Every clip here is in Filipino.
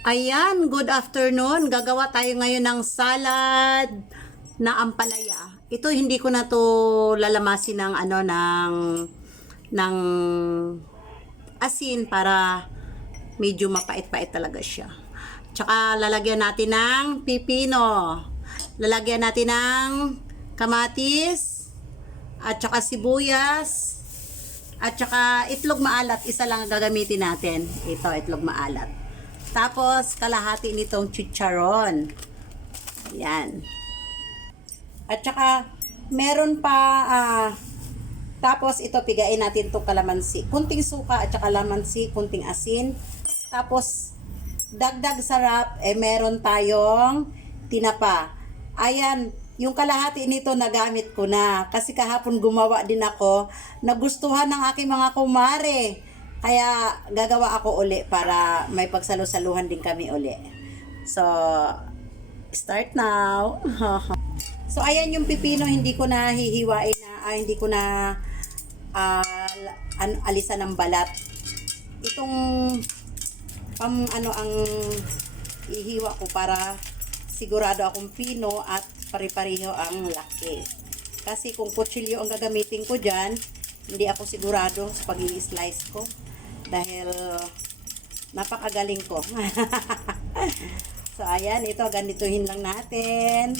Ayan, good afternoon. Gagawa tayo ngayon ng salad na ampalaya. Ito hindi ko na to lalamasin ng ng asin para medyo mapait-pait talaga siya. Tsaka lalagyan natin ng pipino. Lalagyan natin ng kamatis at tsaka sibuyas at tsaka itlog maalat. Isa lang ang gagamitin natin. Ito, itlog maalat. Tapos, kalahati nitong chicharon. Yan. At saka, meron pa, tapos ito, pigain natin itong kalamansi. Kunting suka at saka kalamansi, kunting asin. Tapos, dagdag sarap, meron tayong tinapa. Ayan, yung kalahati nito nagamit ko na. Kasi kahapon gumawa din ako. Nagustuhan ng aking mga kumare. Kaya gagawa ako uli para may pagsalo-saluhan din kami uli. So, start now. So, ayan yung pipino, hindi ko na hihiwain na, hindi ko na alisan ng balat. Itong ang ihiwa ko para sigurado akong pino at pare-pareho ang laki. Kasi kung kutsilyo ang gagamitin ko dyan, hindi ako sigurado sa pag-i-slice ko. Dahil napakagaling ko. So, ayan. Ito, ganituhin lang natin.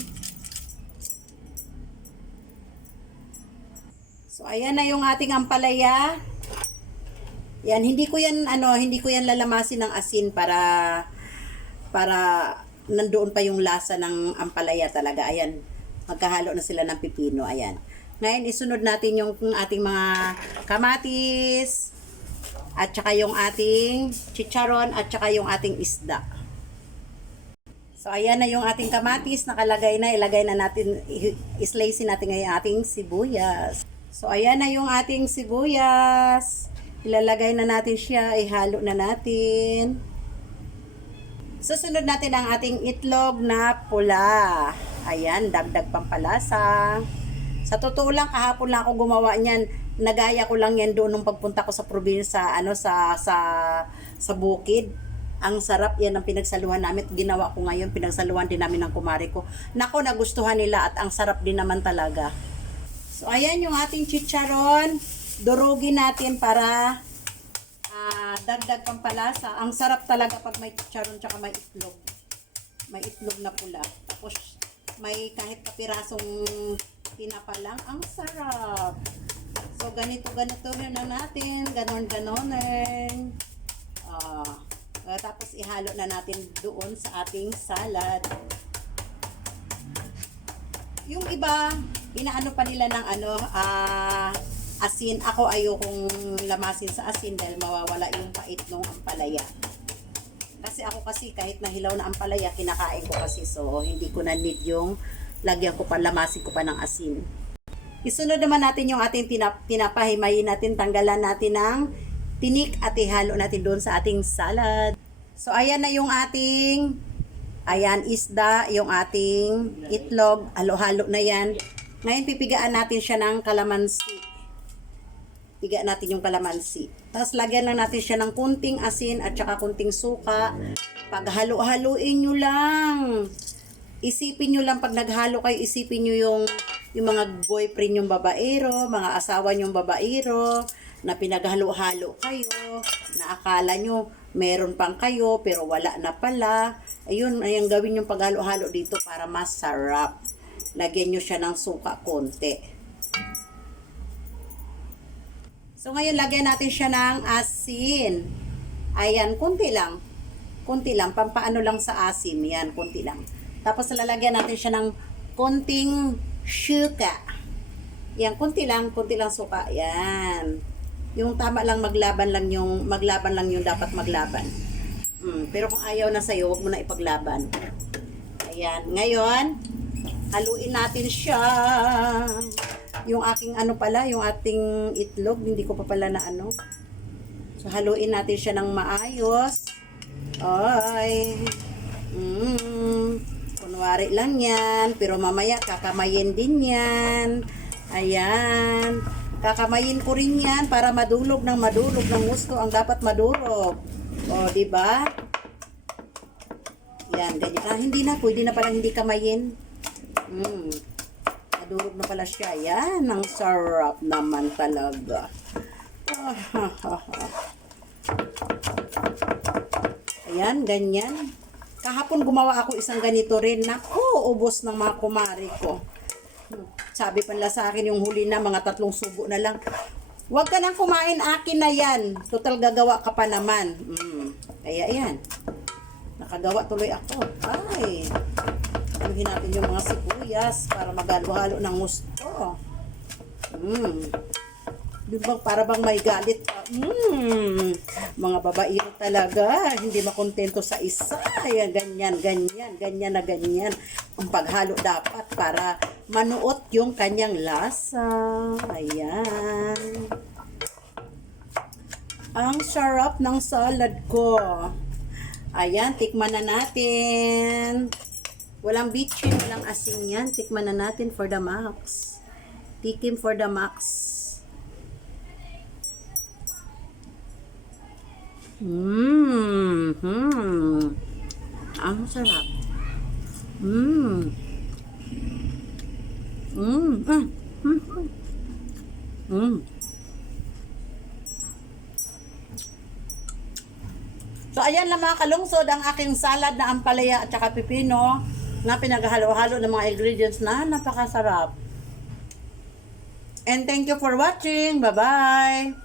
So, ayan na yung ating ampalaya. Yan, hindi ko yan lalamasin ng asin para nandoon pa yung lasa ng ampalaya talaga. Ayan, magkahalo na sila ng pipino. Ayan. Ngayon, isunod natin yung ating mga kamatis, at saka yung ating chicharon, at saka yung ating isda. So, ayan na yung ating kamatis, nakalagay na, ilagay na natin, islice natin ngayon ating sibuyas. So, ayan na yung ating sibuyas. Ilalagay na natin siya, ihalo na natin. Susunod natin ang ating itlog na pula. Ayan, dagdag pampalasa. Sa totoo lang, kahapon lang ako gumawa niyan. Nagaya ko lang yan doon nung pagpunta ko sa probinsya, sa bukid. Ang sarap yan ang pinagsaluhan namin. Ginawa ko ngayon, pinagsaluhan din namin ng kumare ko. Nako, nagustuhan nila at ang sarap din naman talaga. So, ayan yung ating chicharon. Durugin natin para dagdag pampalasa. Ang sarap talaga pag may chicharon tsaka may itlog. May itlog na pula. Tapos, may kahit kapirasong tinapa lang. Ang sarap. So, ganito na natin. Ganon. Tapos, ihalo na natin doon sa ating salad. Yung iba, inaano pa nila ng asin. Ako ayokong lamasin sa asin dahil mawawala yung pait ng ampalaya. Kasi ako kahit nahilaw na ampalaya, kinakain ko kasi. So, hindi ko na need yung lagyan ko pa, lamasin ko pa ng asin. Isunod naman natin yung ating tinapa. Himayin natin, tanggalan natin ng tinik at ihalo natin doon sa ating salad. So, ayan na yung ating, isda, yung ating itlog. Halo-halo na yan. Ngayon, pipigaan natin siya ng kalamansi. Piga natin yung kalamansi. Tapos, lagyan lang natin siya ng kunting asin at saka kunting suka. Pag halo-haluin nyo lang. Isipin nyo lang, pag naghalo kayo, isipin nyo yung mga boyfriend yung babaero, mga asawa yung babaero, na pinaghalo-halo kayo, na akala nyo meron pang kayo, pero wala na pala. Ayun, gawin yung paghalo-halo dito para masarap. Lagyan nyo siya ng suka konti. So, ngayon, lagyan natin siya ng asin. Ayan, kunti lang. Kunti lang, pampaano lang sa asin. Yan, kunti lang. Tapos, lalagyan natin siya ng konting suka. Yan, kunti lang suka. Yan. Yung tama lang, maglaban lang yung dapat maglaban. Pero kung ayaw na sa'yo, huwag mo na ipaglaban. Ayan. Ngayon, haluin natin siya. Yung aking yung ating itlog, hindi ko pa pala na So, haluin natin siya ng maayos. Ay. Kunwari lang yan, pero mamaya kakamayin din yan. Ayan. Kakamayin ko rin yan para madulog ng gusto ang dapat madurog. O, di ba? Ayan, ganyan. Hindi na. Pwede na palang hindi kamayin. Nadurog na pala siya. Ayan, ang sarap naman talaga. Ayan, ganyan. Kahapon gumawa ako isang ganito rin. Naku, ubos ng mga kumari ko. Sabi pa nila sa akin yung huli na, mga 3 subo na lang. Huwag ka nang kumain, akin na yan. Total gagawa ka pa naman. Kaya yan. Nakagawa tuloy ako. Ay. Anuhin natin yung mga sibuyas para magalo-halo ng gusto. Diba, para bang may galit pa. Mga babaero talaga. Hindi makontento sa isa. Ayan, ganyan, ganyan. Ganyan na ganyan. Ang paghalo dapat para manuot yung kanyang lasa. Ayan. Ang sarap ng salad ko. Ayan, tikman na natin. Walang bitchin, walang asin yan. Tikman na natin for the max. Tikim for the max. Ang sarap. So, ayan lang mga kalungsod, ang aking salad na ampalaya at saka pipino na pinaghalo-halo ng mga ingredients na napakasarap. And thank you for watching. Bye-bye!